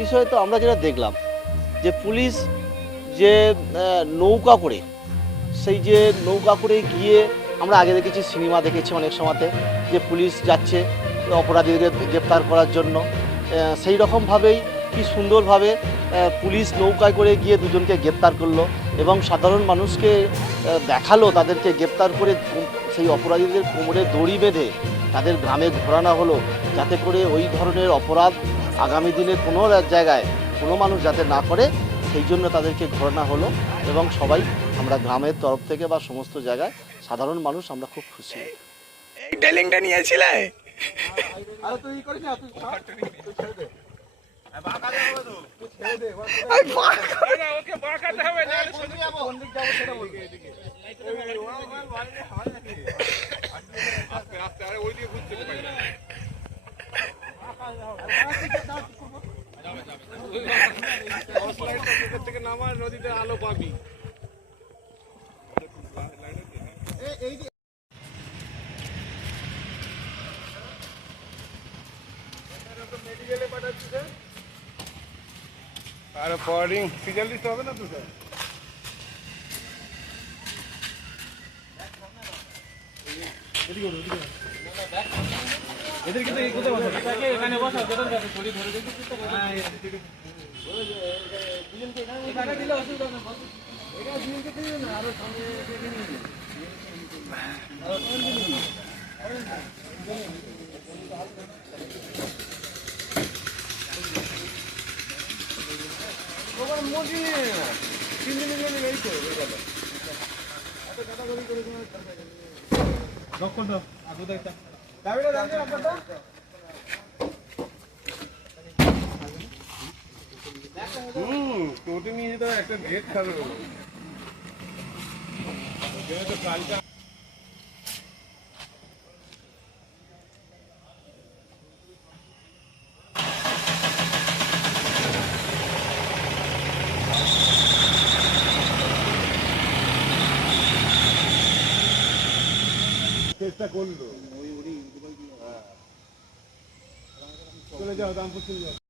বিষয়ে তো আমরা যেটা দেখলাম যে পুলিশ যে নৌকা করে সেই যে নৌকা করে গিয়ে আমরা আগে দেখেছি সিনেমা দেখেছি অনেক সময়তে যে পুলিশ যাচ্ছে অপরাধীদের গ্রেপ্তার করার জন্য সেই রকমভাবেই কি সুন্দরভাবে পুলিশ নৌকায় করে গিয়ে দুজনকে গ্রেপ্তার করলো এবং সাধারণ মানুষকে দেখালো তাদেরকে গ্রেপ্তার করে সেই অপরাধীদের কোমরে দড়ি বেঁধে তাদের গ্রামে ঘোরানো হলো যাতে করে ওই ধরনের অপরাধ আগামী দিনে কোনো জায়গায় কোনো মানুষ যাতে না করে সেই জন্য তাদেরকে ঘোরানো হলো এবং সবাই আমরা গ্রামের তরফ থেকে বা সমস্ত জায়গায় সাধারণ মানুষ আমরা খুব খুশি। এই ট্যালেন্টটা নিয়েছিলে আরে তুই করিস না তুই ছেড়ে দে ওকে বাঁকাতে হবে না কোন দিক যাবো সেটা বলবি আস্তে আস্তে আরে ওই দিকে ঘুরতে পারি না থেকে নামা নদীতে আলো পাবি মেডিকেলে পাঠাচ্ছি আর ফরওয়ার্ডিং সিরিয়াল দিতে হবে না তো স্যার এদের কিন্তু এই কোথায় বসা থাকে এখানে বসা যেটা কাছে ছড়ি ধরে দিতে হ্যাঁ দুজনকে এখানে দিলে অসুবিধা না এটা দুজনকে দিও না আরো সামনে থেকে নিয়ে নিন আর কোন দিন ওখানে মোটি নিয়ে না 3 দিনের জন্য এই তো হয়ে গেল এত কাটাকাটি করে কোনো লক্ষ্য দাও আদু দেখটা দাবিটা দাও আপনারা কোর্টে নিয়ে যেতে একটা গেট খাবে বলো তো কালটা চেষ্টা করলো চলে যাও দামপুর চলে যাও